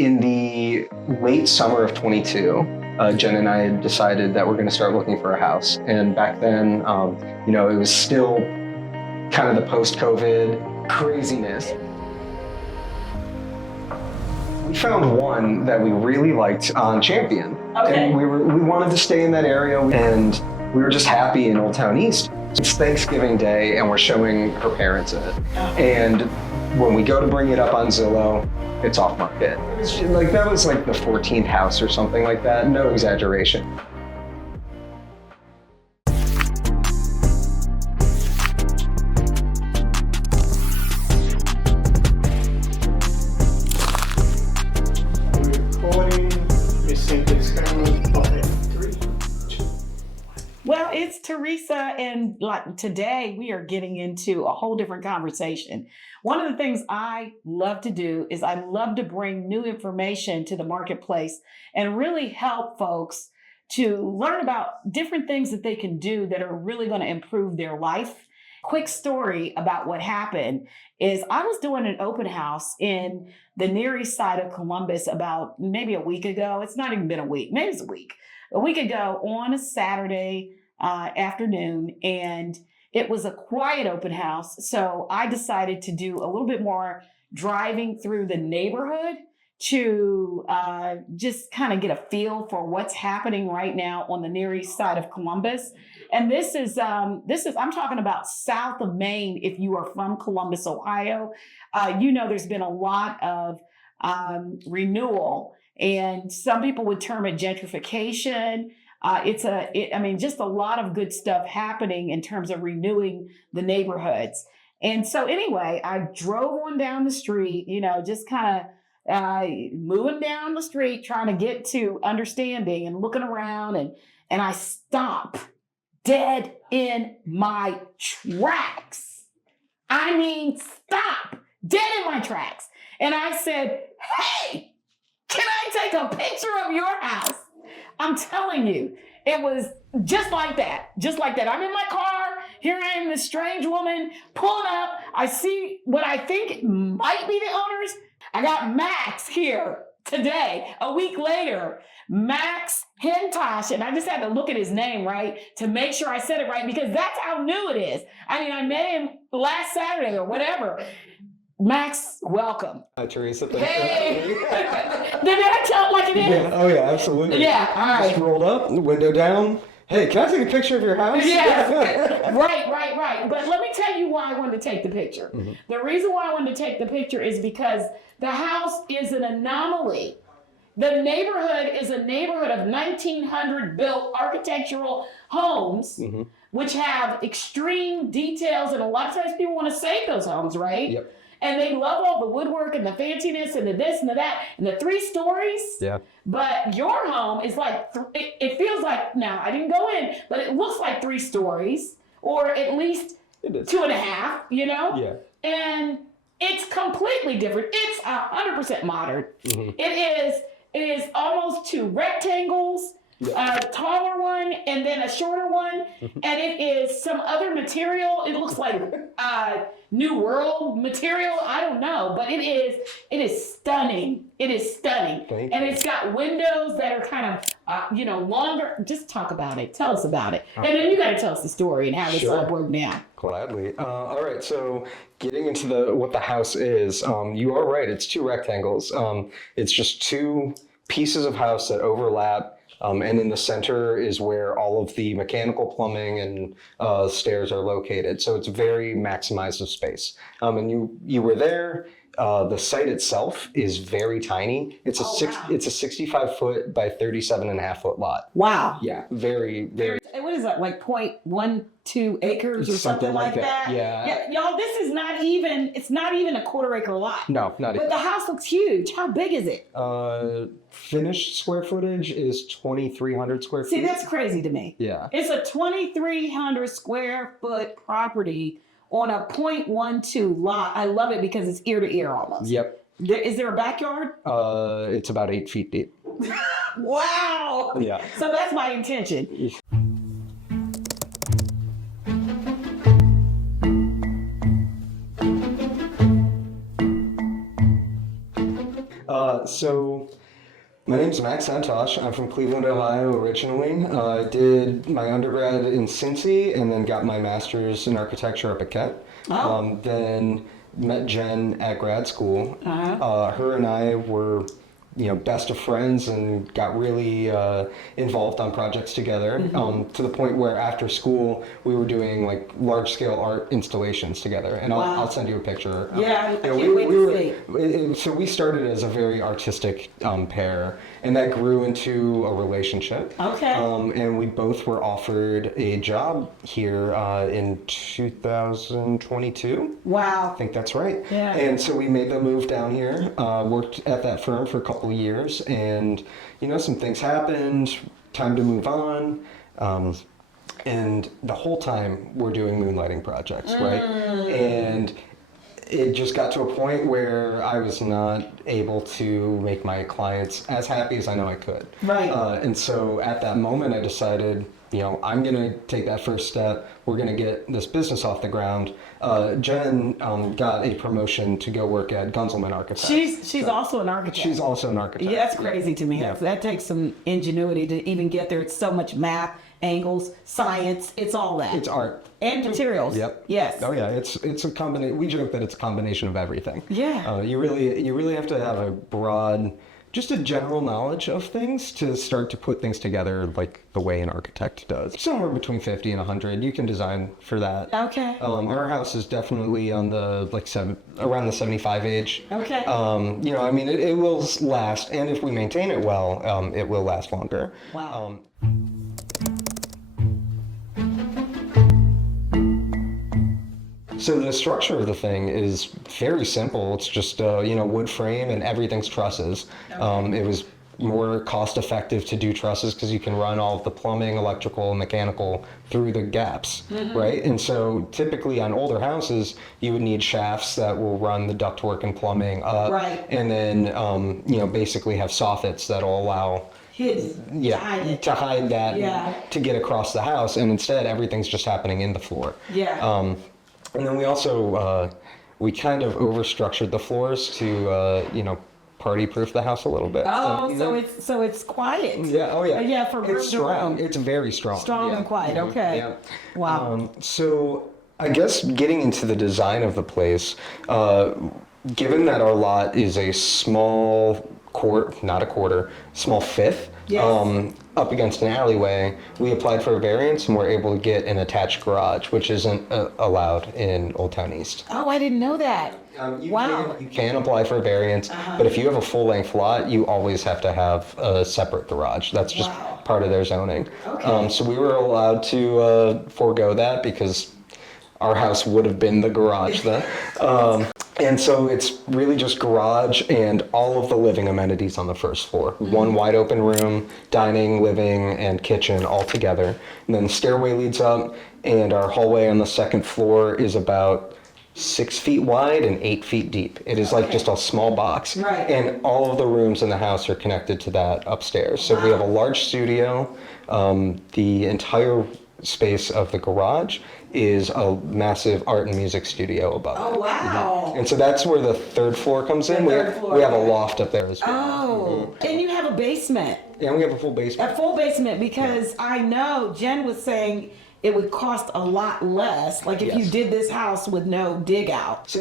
In the late summer of 22, Jen and I had decided that we're going to start looking for a house. And back then, it was still kind of the post-COVID craziness. We found one that we really liked on Champion. Okay. And we wanted to stay in that area, and we were just happy in Old Town East. It's Thanksgiving Day, and we're showing her parents it. And when we go to bring it up on Zillow, it's off market. That was like the 14th house or something like that. No exaggeration. Well, it's Teresa, and like today we are getting into a whole different conversation. One of the things I love to do is I love to bring new information to the marketplace and really help folks to learn about different things that they can do that are really going to improve their life. Quick story about what happened is I was doing an open house in the Near East side of Columbus about maybe a week ago. It's not even been a week, maybe it's a week. A week ago on a Saturday afternoon, and it was a quiet open house. So I decided to do a little bit more driving through the neighborhood to just kind of get a feel for what's happening right now on the Near East side of Columbus. And this is I'm talking about south of Maine. If you are from Columbus, Ohio, there's been a lot of renewal, and some people would term it gentrification. Just a lot of good stuff happening in terms of renewing the neighborhoods. And so anyway, I drove on down the street, just kind of moving down the street, trying to get to understanding and looking around, and I stop dead in my tracks. I mean, stop dead in my tracks. And I said, hey, can I take a picture of your house? I'm telling you, it was just like that. Just like that. I'm in my car. Here I am, this strange woman pulling up. I see what I think might be the owners. I got Max here today, a week later. Max Hentosh, and I just had to look at his name, right, to make sure I said it right, because that's how new it is. I met him last Saturday or whatever. Max, welcome. Hi, Teresa. Hey! Did I tell it like it is? Yeah. Oh, yeah, absolutely. Yeah, all right. Just rolled up, window down. Hey, can I take a picture of your house? Yeah. Right. But let me tell you why I wanted to take the picture. Mm-hmm. The reason why I wanted to take the picture is because the house is an anomaly. The neighborhood is a neighborhood of 1900 built architectural homes, Mm-hmm. which have extreme details, and a lot of times people want to save those homes, right? Yep. And they love all the woodwork and the fanciness and the this and the that and the 3 stories. Yeah. But your home is like, it feels like, now I didn't go in, but it looks like 3 stories or at least 2.5, Yeah. And it's completely different. It's 100% modern. Mm-hmm. It is almost 2 rectangles, a taller one and then a shorter one. Mm-hmm. And it is some other material. It looks like New World material. I don't know, but it is stunning. It is stunning. Thank and you. it's got windows that are kind of, longer. Just talk about it. Tell us about it. And then you got to tell us the story and how this all broke down. Gladly. All right, so getting into what the house is, you are right, it's 2 rectangles. It's just 2 pieces of house that overlap, and in the center is where all of the mechanical plumbing and stairs are located. So it's very maximized of space. And you were there. The site itself is very tiny. It's it's a 65 foot by 37.5 foot lot. Wow. Yeah, very, very. What is that, like 0.12 acres or something like that? Yeah. Y'all, this is not even, it's not even a 1/4 acre lot. No, not even. But the house looks huge. How big is it? Finished square footage is 2,300 square feet. See, that's crazy to me. Yeah. It's a 2,300 square foot property on a 0.12 lot. I love it because it's ear to ear almost. Yep. Is there a backyard? It's about 8 feet deep. Wow. Yeah. So that's my intention. So my name's Max Santosh. I'm from Cleveland, Ohio originally. I did my undergrad in Cincy and then got my master's in architecture up at Kent. Then met Jen at grad school. Her and I were, best of friends and got really involved on projects together, to the point where after school we were doing like large scale art installations together. And I'll send you a picture. Yeah, I can't wait to see. So we started as a very artistic pair, and that grew into a relationship. Okay. And we both were offered a job here in 2022. Wow. I think that's right. Yeah. And so we made the move down here, worked at that firm for a couple of years, and some things happened, time to move on. And the whole time we're doing moonlighting projects, right? And it just got to a point where I was not able to make my clients as happy as I know I could. Right. And so at that moment I decided, I'm going to take that first step. We're going to get this business off the ground. Jen got a promotion to go work at Gunzelman Architects. She's also an architect. She's also an architect. Yeah, that's crazy to me. Yeah. That takes some ingenuity to even get there. It's so much math, angles, science. It's all that. It's art. And materials. Yep. Yes. Oh yeah, it's a combination. We joke that it's a combination of everything. Yeah. You really have to have a broad, just a general knowledge of things to start to put things together like the way an architect does. Somewhere between 50 and 100, you can design for that. Okay. Our house is definitely on the around the 75 age. Okay. It will last, and if we maintain it well, it will last longer. Wow. So the structure of the thing is very simple. It's just wood frame and everything's trusses. Okay. It was more cost effective to do trusses because you can run all of the plumbing, electrical, and mechanical through the gaps, right? And so typically on older houses, you would need shafts that will run the ductwork and plumbing up, Right. and then basically have soffits that'll allow to hide that to get across the house, and instead everything's just happening in the floor. Yeah. And then we also we kind of overstructured the floors to party-proof the house a little bit. So it's quiet. Yeah. Oh yeah. Yeah. For It's strong. It's very strong. Strong and quiet. Okay. Yeah. Wow. So I guess getting into the design of the place, given that our lot is a small small fifth, Yes. up against an alleyway, we applied for a variance and were able to get an attached garage, which isn't allowed in Old Town East. Oh, I didn't know that. Wow. You can apply for a variance, but if you have a full-length lot, you always have to have a separate garage. That's just part of their zoning. Okay. So we were allowed to forego that because our house would have been the garage then. And so it's really just garage and all of the living amenities on the first floor. One wide open room, dining, living, and kitchen all together. And then the stairway leads up, and our hallway on the second floor is about 6 feet wide and 8 feet deep. It is like just a small box. Right. And all of the rooms in the house are connected to that upstairs. So we have a large studio. The entire space of the garage is a massive art and music studio above it. Oh, wow. And so that's where the third floor comes in. We have a loft up there as well. Oh, and you have a basement. And we have a full basement. A full basement, because I know Jen was saying it would cost a lot less, like if you did this house with no dig out. So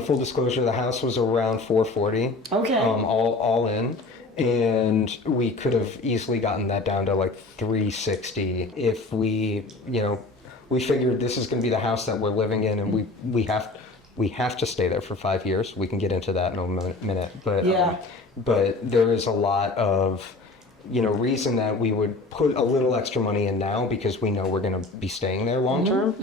full disclosure, the house was around $440. Okay. All in. And we could have easily gotten that down to like $360 if we figured this is going to be the house that we're living in, and we have to stay there for 5 years. We can get into that in a minute, but there is a lot of reason that we would put a little extra money in now because we know we're going to be staying there long term.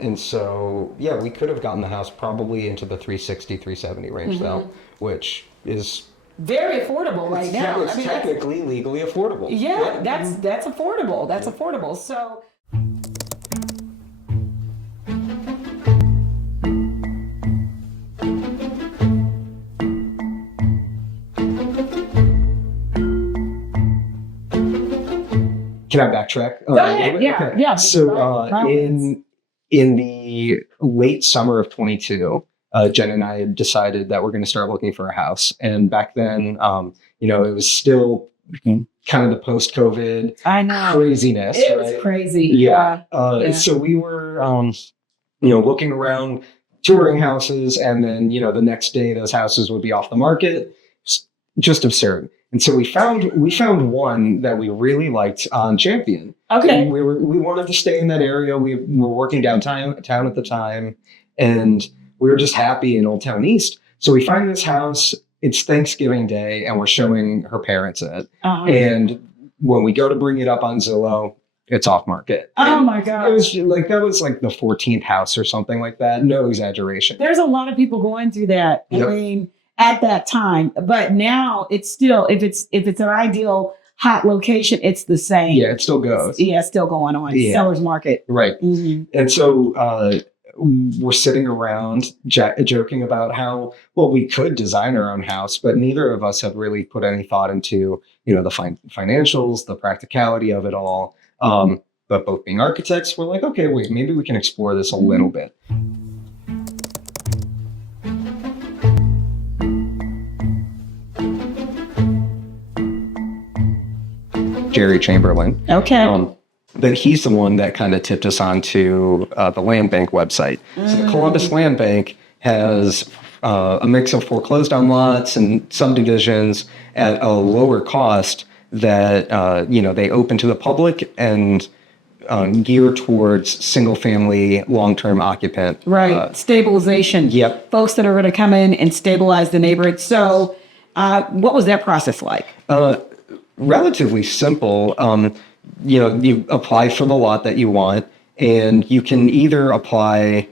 And so we could have gotten the house probably into the 360, 370 range though, which is very affordable right now. It's technically legally affordable. Yeah, that's affordable. That's affordable. So can I backtrack? Go ahead. Yeah, okay. yeah. So in the late summer of 22, Jen and I had decided that we're going to start looking for a house. And back then, it was still kind of the post-COVID I know. craziness. It right? was crazy. Yeah. Yeah. So we were, looking around, touring houses, and then, the next day those houses would be off the market. Just absurd. And so we found one that we really liked on Champion. Okay. And we wanted to stay in that area. We were working downtown at the time, and we were just happy in Old Town East. So we find this house. It's Thanksgiving Day, and we're showing her parents it. Uh-huh. And when we go to bring it up on Zillow, it's off market. Oh my God. It was that was like the 14th house or something like that. No exaggeration. There's a lot of people going through that. Yep. I mean, at that time, but now it's still, if it's an ideal hot location, it's the same. Yeah, it still goes. Yeah, it's still going on. Yeah. Seller's market. Right. Mm-hmm. And so we're sitting around joking about how, well, we could design our own house, but neither of us have really put any thought into, the financials, the practicality of it all. But both being architects, we're like, okay, wait, maybe we can explore this a little bit. Jerry Chamberlain. Okay. But he's the one that kind of tipped us onto the land bank website. So the Columbus Land Bank has a mix of foreclosed on lots and subdivisions at a lower cost that they open to the public and gear towards single family long-term occupant. Right. Stabilization. Yep. Folks that are going to come in and stabilize the neighborhood. So what was that process like? Relatively simple. You apply for the lot that you want, and you can either apply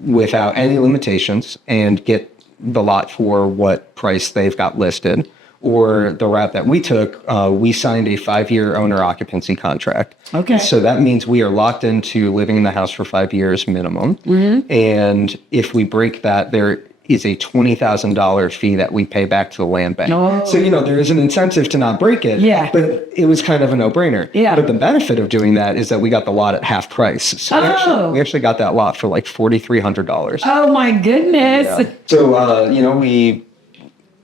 without any limitations and get the lot for what price they've got listed, or the route that we took, we signed a 5-year owner occupancy contract. Okay. So that means we are locked into living in the house for 5 years minimum. Mm-hmm. And if we break that, there is a $20,000 fee that we pay back to the land bank. Oh. So, there is an incentive to not break it. Yeah. But it was kind of a no-brainer. Yeah. But the benefit of doing that is that we got the lot at half price. So we actually got that lot for like $4,300. Oh my goodness. Yeah. So,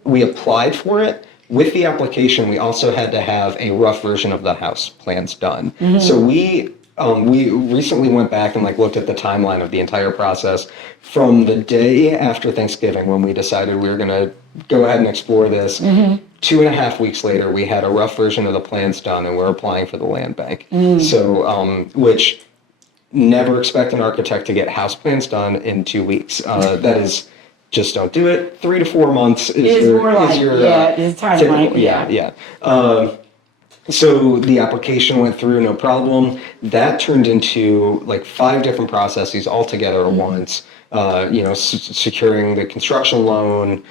we applied for it. With the application, we also had to have a rough version of the house plans done. Mm-hmm. So we recently went back and looked at the timeline of the entire process from the day after Thanksgiving when we decided we were going to go ahead and explore this. Mm-hmm. 2.5 weeks later, we had a rough version of the plans done, and we're applying for the land bank. Mm. So, which never expect an architect to get house plans done in 2 weeks. That is, just don't do it. 3 to 4 months is your timeline. Yeah. So the application went through, no problem. That turned into 5 different processes all together at once. Securing the construction loan,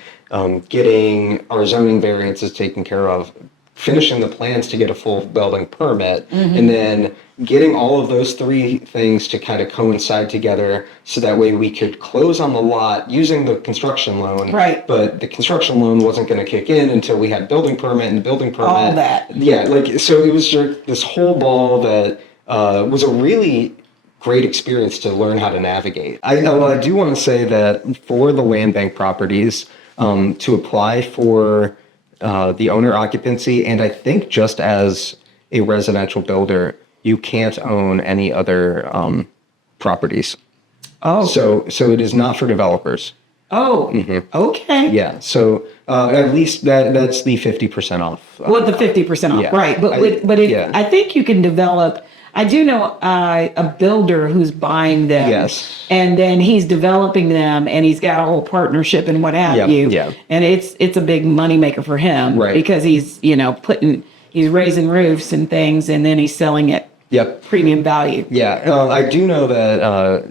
getting our zoning variances taken care of, finishing the plans to get a full building permit, and then getting all of those 3 things to kind of coincide together so that way we could close on the lot using the construction loan. Right. But the construction loan wasn't going to kick in until we had building permit and building permit. All that. Yeah, so it was just this whole ball that was a really great experience to learn how to navigate. I do want to say that for the land bank properties, to apply for the owner occupancy, and I think just as a residential builder, you can't own any other properties. Oh. So it is not for developers. Oh, okay. Yeah. So at least that's the 50% off. The 50% off, yeah. Right? But I think you can develop. I do know a builder who's buying them. Yes. And then he's developing them, and he's got a whole partnership and what have you. Yeah. And it's a big moneymaker for him, right? Because he's he's raising roofs and things, and then he's selling it. Yep. Premium value. Yeah. I do know that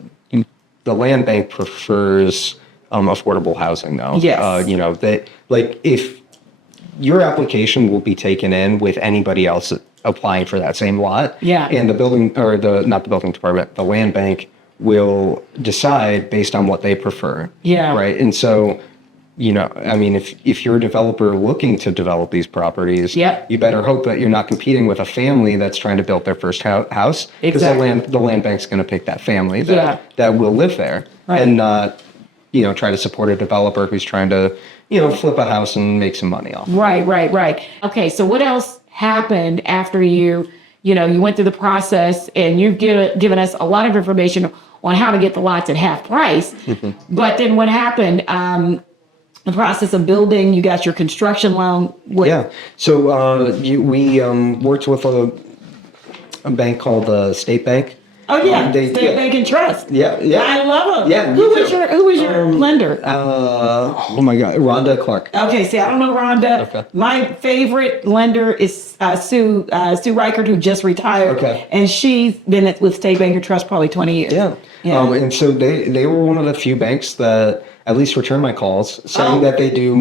the land bank prefers affordable housing, though. Yes. If your application will be taken in with anybody else applying for that same lot. Yeah. And the building, or not the building department, the land bank will decide based on what they prefer. Yeah. Right. And so, if you're a developer looking to develop these properties, you better hope that you're not competing with a family that's trying to build their first house. Because the land bank's going to pick that family that will live there, right, and not, try to support a developer who's trying to, flip a house and make some money off. Right. Okay, so what else happened after you went through the process, and you've given us a lot of information on how to get the lots at half price. But then what happened? The process of building, you got your construction loan. Yeah. So we worked with a bank called the State Bank. Oh yeah, State Bank and Trust. Yeah. I love them. Yeah. Who was your lender? Oh my God, Rhonda Clark. Okay, see, I don't know Rhonda. Okay. My favorite lender is Sue Reichert, who just retired. Okay. And she's been with State Bank and Trust probably 20 years. Yeah. And so they were one of the few banks that at least returned my calls saying that they do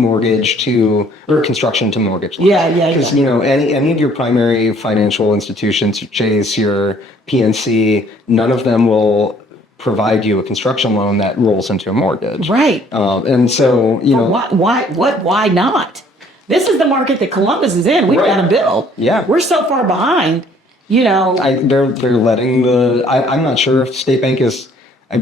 construction to mortgage loans. Yeah. Because any of your primary financial institutions, Chase, your PNC, none of them will provide you a construction loan that rolls into a mortgage. Right. And so why not? This is the market that Columbus is in. We've got to build. Yeah. We're so far behind. They're letting I'm not sure if State Bank is.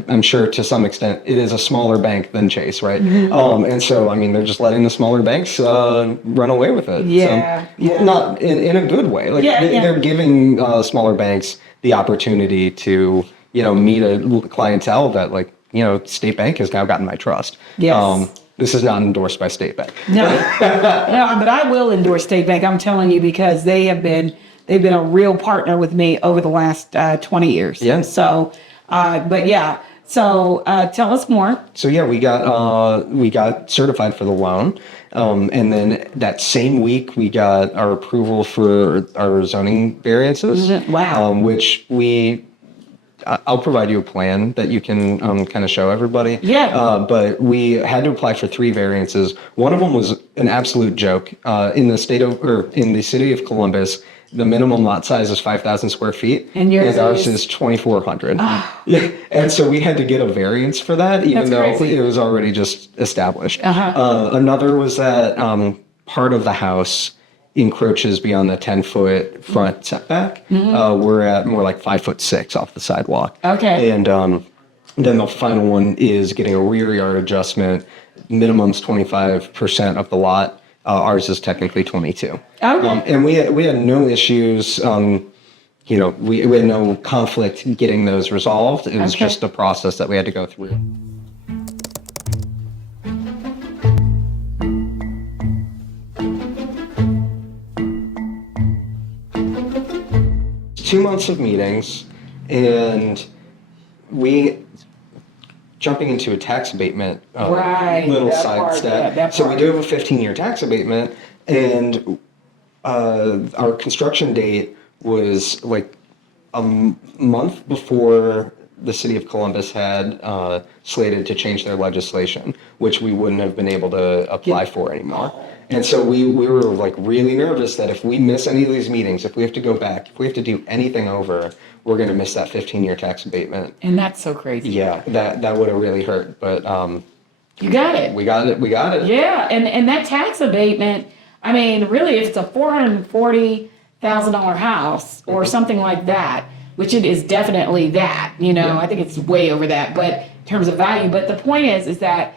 I'm sure to some extent it is a smaller bank than Chase, right? And so, they're just letting the smaller banks run away with it. Yeah. So, not in a good way. They're giving smaller banks the opportunity to, meet a clientele that State Bank has now gotten my trust. Yes. This is not endorsed by State Bank. No, but I will endorse State Bank. I'm telling you, because they've been a real partner with me over the last 20 years. Yeah. So, but yeah. So tell us more. So yeah, we got certified for the loan, and then that same week we got our approval for our zoning variances. Wow. Which I'll provide you a plan that you can kind of show everybody. Yeah. But we had to apply for 3 variances. One of them was an absolute joke. In the city of Columbus, the minimum lot size is 5,000 square feet, and ours is 2,400. Yeah, and so we had to get a variance for that, even though it was already just established. Another was that part of the house encroaches beyond the 10-foot front setback. We're at more like 5'6" off the sidewalk. Okay. And then the final one is getting a rear yard adjustment. Minimum's 25% of the lot. Ours is technically 22. Okay. And we had no issues. We had no conflict getting those resolved. It was just a process that we had to go through. Two months of meetings, and jumping into a tax abatement little sidestep. So we do have a 15-year tax abatement, and our construction date was like a month before the city of Columbus had slated to change their legislation, which we wouldn't have been able to apply for anymore. And so we were like really nervous that if we miss any of these meetings, if we have to go back, if we have to do anything over, we're going to miss that 15-year tax abatement. And that's so crazy. Yeah, that would have really hurt. But you got it. We got it. Yeah, and that tax abatement, really, if it's a $440,000 house or something like that, which it is definitely that, I think it's way over that, but in terms of value. But the point is that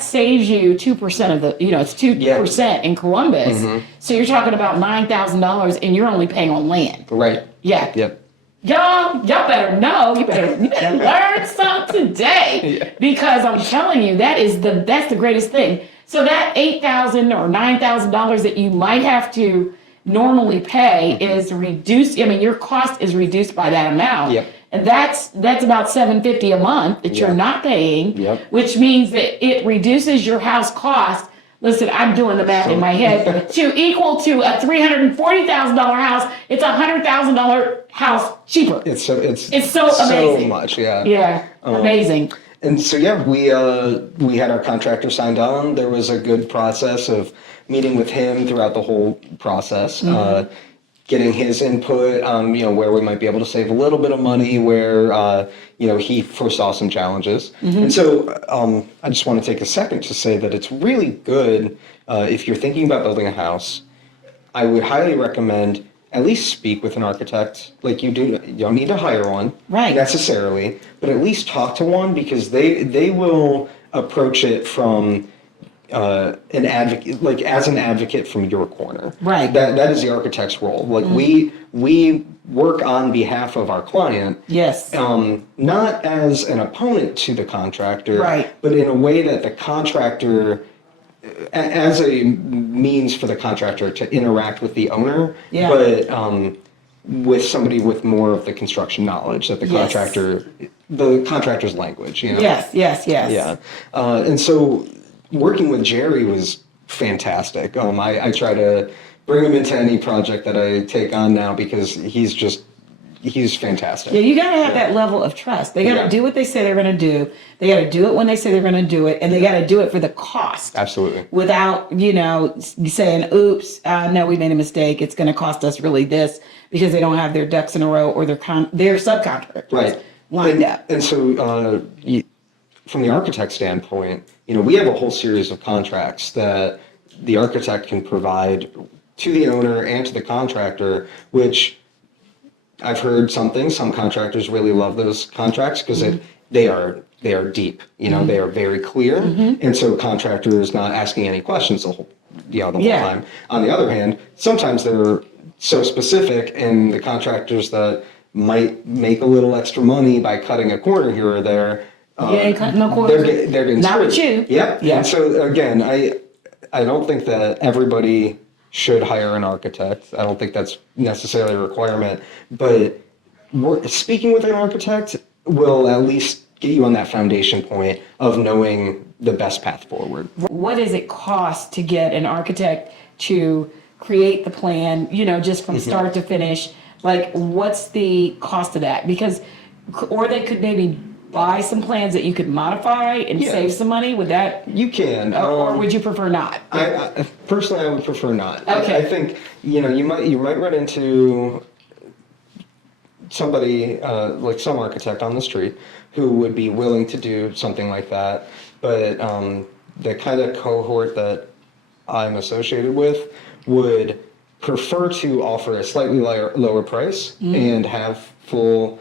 saves you 2% of the, it's 2% in Columbus. So you're talking about $9,000 and you're only paying on land. Right. Yeah. Yep. Y'all better know. You better learn something today, because I'm telling you, that's the greatest thing. So that $8,000 or $9,000 that you might have to normally pay is reduced. Your cost is reduced by that amount. Yep. And that's about $750 a month that you're not paying, which means that it reduces your house cost. Listen, I'm doing the math in my head to equal to a $340,000 house. It's a $100,000 house cheaper. It's so amazing. So much, yeah. Yeah, amazing. And so we had our contractor signed on. There was a good process of meeting with him throughout the whole process. Getting his input on, where we might be able to save a little bit of money, where, he foresaw some challenges. And so I just want to take a second to say that it's really good if you're thinking about building a house. I would highly recommend at least speak with an architect. Like you don't need to hire one necessarily, but at least talk to one, because they will approach it from an advocate, like as an advocate from your corner. Right. That is the architect's role. Like we work on behalf of our client. Yes. Not as an opponent to the contractor. Right. But in a way that the contractor, as a means for the contractor to interact with the owner. Yeah. But with somebody with more of the construction knowledge that the Yes. contractor's language. You know? Yes. Yeah. And so working with Jerry was fantastic. I try to bring him into any project that I take on now because he's fantastic. Yeah, you got to have that level of trust. They got to do what they say they're going to do. They got to do it when they say they're going to do it, and they got to do it for the cost. Absolutely. Without, saying, oops, no, we made a mistake. It's going to cost us really this because they don't have their ducks in a row or their subcontractors lined up. And so from the architect standpoint, we have a whole series of contracts that the architect can provide to the owner and to the contractor, which I've heard some contractors really love those contracts because they are deep, they are very clear. And so contractor is not asking any questions the whole time. On the other hand, sometimes they're so specific and the contractors that might make a little extra money by cutting a corner here or there. You ain't cutting no corners. They're getting not screwed. with you. Yep. And so again, I don't think that everybody should hire an architect. I don't think that's necessarily a requirement. But speaking with an architect will at least get you on that foundation point of knowing the best path forward. What does it cost to get an architect to create the plan, just from start to finish? Like, what's the cost of that? Or they could maybe buy some plans that you could modify and save some money. Would that? You can. Or would you prefer not? I personally, I would prefer not. Okay. I think, you might run into somebody, like some architect on the street who would be willing to do something like that. But the kind of cohort that I'm associated with would prefer to offer a slightly lower price and have full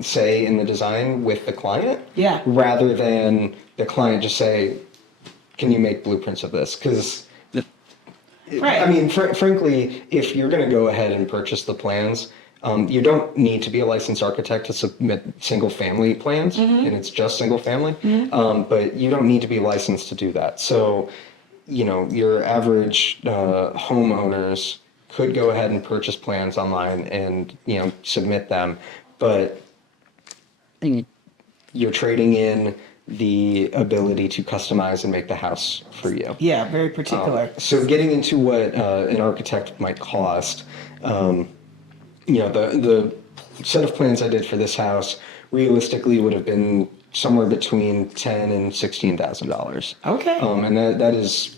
say in the design with the client, rather than the client just say, "Can you make blueprints of this?" Because, I mean, frankly, if you're going to go ahead and purchase the plans, you don't need to be a licensed architect to submit single-family plans, and it's just single-family. But you don't need to be licensed to do that. So, your average homeowners could go ahead and purchase plans online and submit them. But you're trading in the ability to customize and make the house for you. Yeah, very particular. So getting into what an architect might cost, the set of plans I did for this house realistically would have been somewhere between $10,000 and $16,000. Okay. And that is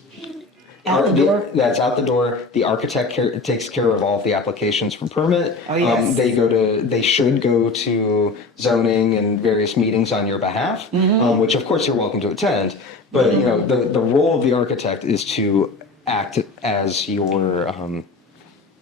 out the door. That's out the door. The architect takes care of all of the applications for permit. Oh, yes. They should go to zoning and various meetings on your behalf, which of course you're welcome to attend. But the role of the architect is to act as your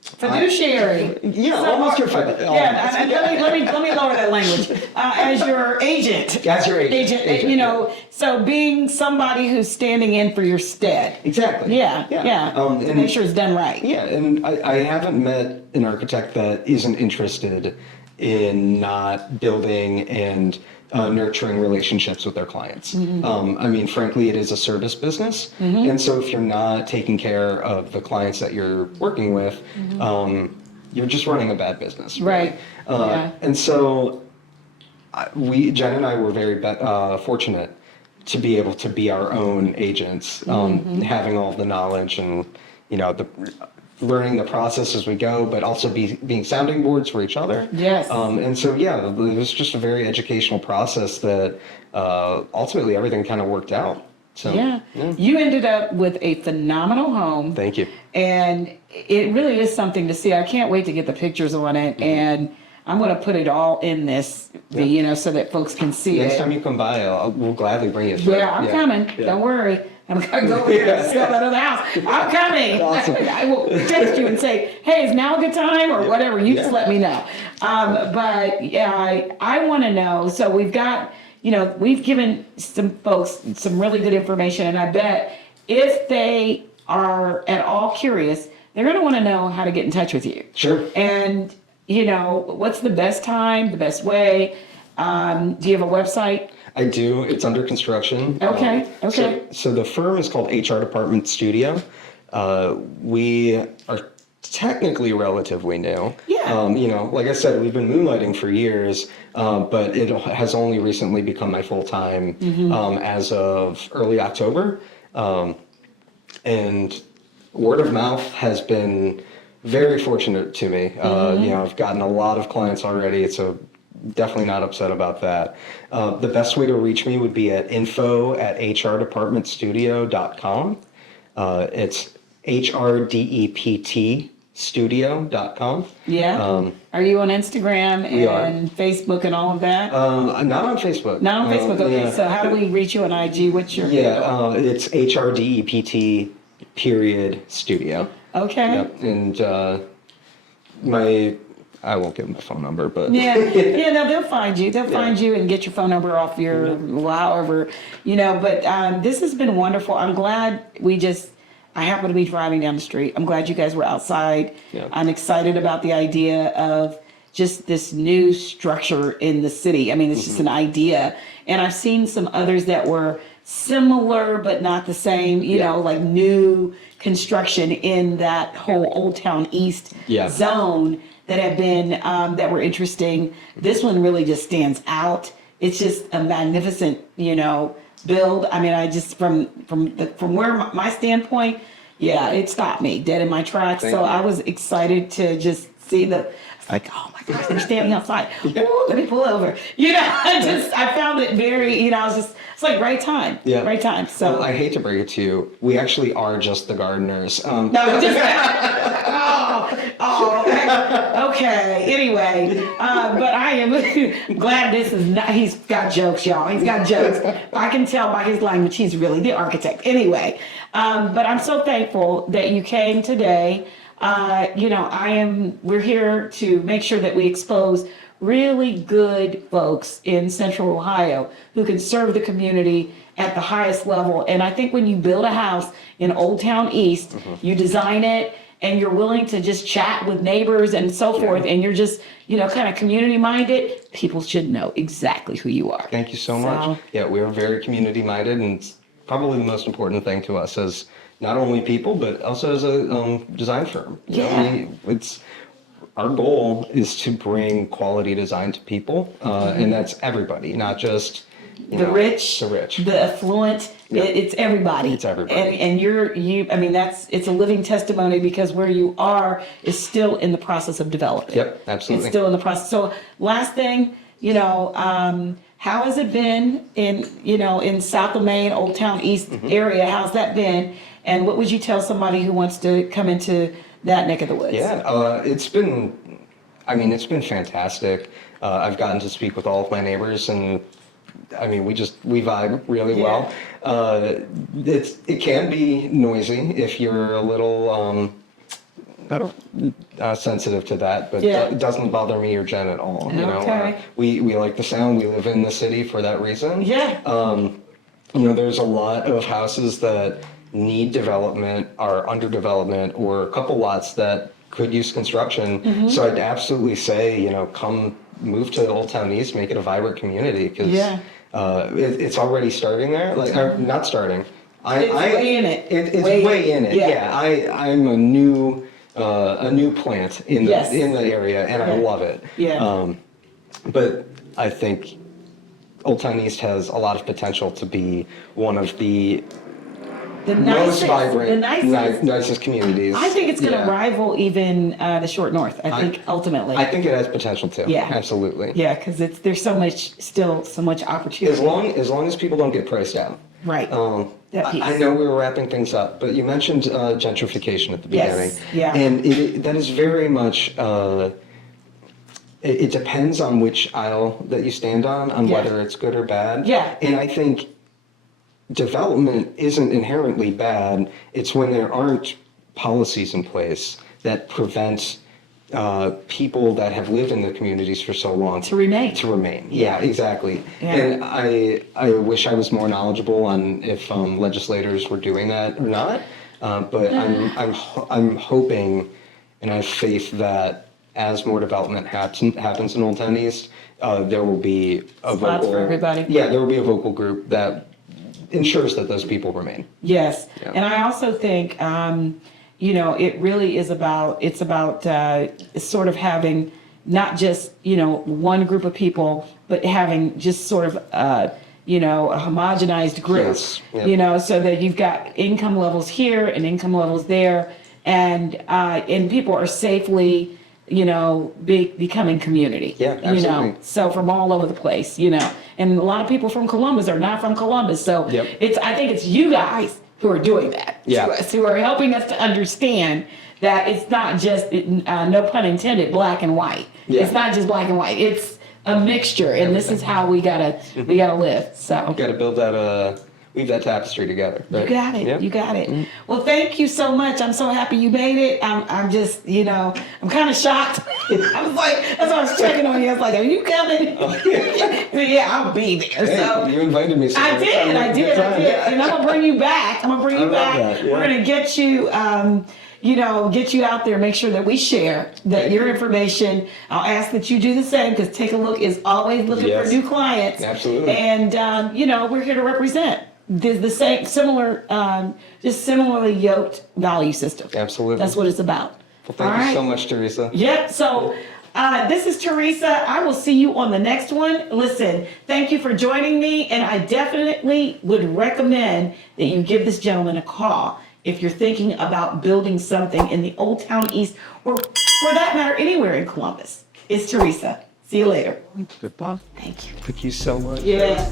fiduciary. Almost your fiduciary. Let me lower that language. As your agent. As your agent. So being somebody who's standing in for your stead. Exactly. Yeah. To make sure it's done right. Yeah, and I haven't met an architect that isn't interested in not building and nurturing relationships with their clients. I mean, frankly, it is a service business. And so if you're not taking care of the clients that you're working with, you're just running a bad business. Right. And so Jen and I were very fortunate to be able to be our own agents, having all the knowledge and, learning the process as we go, but also being sounding boards for each other. Yes. And so, it was just a very educational process that ultimately everything kind of worked out. So, You ended up with a phenomenal home. Thank you. And it really is something to see. I can't wait to get the pictures on it. And I'm going to put it all in this, so that folks can see Next it. time you come by, we'll gladly bring you through. Yeah, I'm coming. Yeah. Don't worry. I'm going to go over here and sell that other house. I'm coming. Awesome. I will text you and say, hey, is now a good time or whatever. You just let me know. But I want to know. So we've got, we've given some folks some really good information, and I bet if they are at all curious, they're going to want to know how to get in touch with you. Sure. And, what's the best time, the best way? Do you have a website? I do. It's under construction. Okay. So the firm is called HR Department Studio. We are technically relatively new. Yeah. Like I said, we've been moonlighting for years, but it has only recently become my full time as of early October. And word of mouth has been very fortunate to me. I've gotten a lot of clients already. Definitely not upset about that. The best way to reach me would be at info@hrdepartmentstudio.com. It's HRDEPT studio.com. Are you on Instagram and Facebook and all of that? Not on Facebook. Not on Facebook. Okay. Yeah. So how do we reach you on IG? What's your it's HRDEPT studio. Okay. Yep. And I won't give them my phone number, but no, they'll find you. They'll find you and get your phone number off your however, But this has been wonderful. I'm glad I happen to be driving down the street. I'm glad you guys were outside. Yeah. I'm excited about the idea of just this new structure in the city. I mean, it's just an idea. And I've seen some others that were similar but not the same, like new construction in that whole Old Town East zone that have been, that were interesting. This one really just stands out. It's just a magnificent, build. I mean, I just, from where my standpoint, it stopped me dead in my tracks. Thank so you. I was excited to just see like, oh my gosh, they're standing outside. Ooh, let me pull over. I found it very, it's like great time. Yeah. Great time. So Well, I hate to break it to you, we actually are just the gardeners. no, just okay. Anyway, but I am glad this is not. He's got jokes, y'all. He's got jokes. I can tell by his language he's really the architect. Anyway, but I'm so thankful that you came today. We're here to make sure that we expose really good folks in Central Ohio who can serve the community at the highest level. And I think when you build a house in Old Town East, you design it and you're willing to just chat with neighbors and so forth, and you're just, kind of community minded, people should know exactly who you are. Thank you so much. Yeah, we are very community minded, and it's probably the most important thing to us as not only people, but also as a design firm. Our goal is to bring quality design to people, and that's everybody, not just the rich, the affluent. Yeah. It's everybody. It's everybody. And it's a living testimony because where you are is still in the process of developing. Yep, absolutely. It's still in the process. So last thing, how has it been in South of Maine, Old Town East area? How's that been? And what would you tell somebody who wants to come into that neck of the woods? Yeah, it's been fantastic. I've gotten to speak with all of my neighbors, and I mean, we vibe really well. It can be noisy if you're a little sensitive to that, but it doesn't bother me or Jen at all. We like the sound. We live in the city for that reason. Yeah. There's a lot of houses that need development, are under development, or a couple lots that could use construction. So I'd absolutely say, come move to Old Town East, make it a vibrant community, because it's already starting there. Or not starting. It's way in it. It's way in it. Yeah. I'm a new plant in the area, and I love it. Yeah. But I think Old Town East has a lot of potential to be one of the most vibrant, nicest communities. I think it's going to rival even the Short North. I think ultimately. I think it has potential too. Yeah, absolutely. Yeah, because there's so much opportunity. As long as people don't get priced out. Right. I know we were wrapping things up, but you mentioned gentrification at the beginning. Yes. Yeah. And that is very much. It depends on which aisle that you stand on whether it's good or bad. Yeah. And I think development isn't inherently bad. It's when there aren't policies in place that prevent people that have lived in the communities for so long To remain. to remain. Yeah, exactly. Yeah. And I wish I was more knowledgeable on if legislators were doing that or not. But I'm hoping and I have faith that as more development happens in Old Town East, there will be a Spots vocal for everybody. Yeah, there will be a vocal group that ensures that those people remain. Yes. Yeah. And I also think, it really is about, it's sort of having not just, one group of people, but having just sort of, a homogenized group, Yes. Yep. so that you've got income levels here and income levels there, and people are safely, becoming community. Yeah, absolutely. So from all over the place, and a lot of people from Columbus are not from Columbus. So Yep. I think it's you guys who are doing that Yeah. to us, who are helping us to understand that it's not just, no pun intended, black and white. Yeah. It's not just black and white. It's a mixture, and this is how we gotta live. So Got to build that, weave that tapestry together. you Right? got it. Yep. You got it. Well, thank you so much. I'm so happy you made it. I'm just, I'm kind of shocked. I was like, that's why I was checking on you. I was like, are you coming? Yeah, I'll be there. Hey, So you invited me. So I did. And I'm gonna bring you back. I'm gonna bring you love back. that, yeah. We're gonna get you. Get you out there, make sure that we share that your information. I'll ask that you do the same, because Take a Look is always looking Yes. for new clients. Absolutely. And, we're here to represent the same, just similarly yoked value system. Absolutely. That's what it's about. Well, thank All you right. so much, Teresa. Yep. So this is Teresa. I will see you on the next one. Listen, thank you for joining me. And I definitely would recommend that you give this gentleman a call if you're thinking about building something in the Old Town East, or for that matter, anywhere in Columbus. It's Teresa. See you later. Goodbye. Thank you. Thank you so much. Yeah.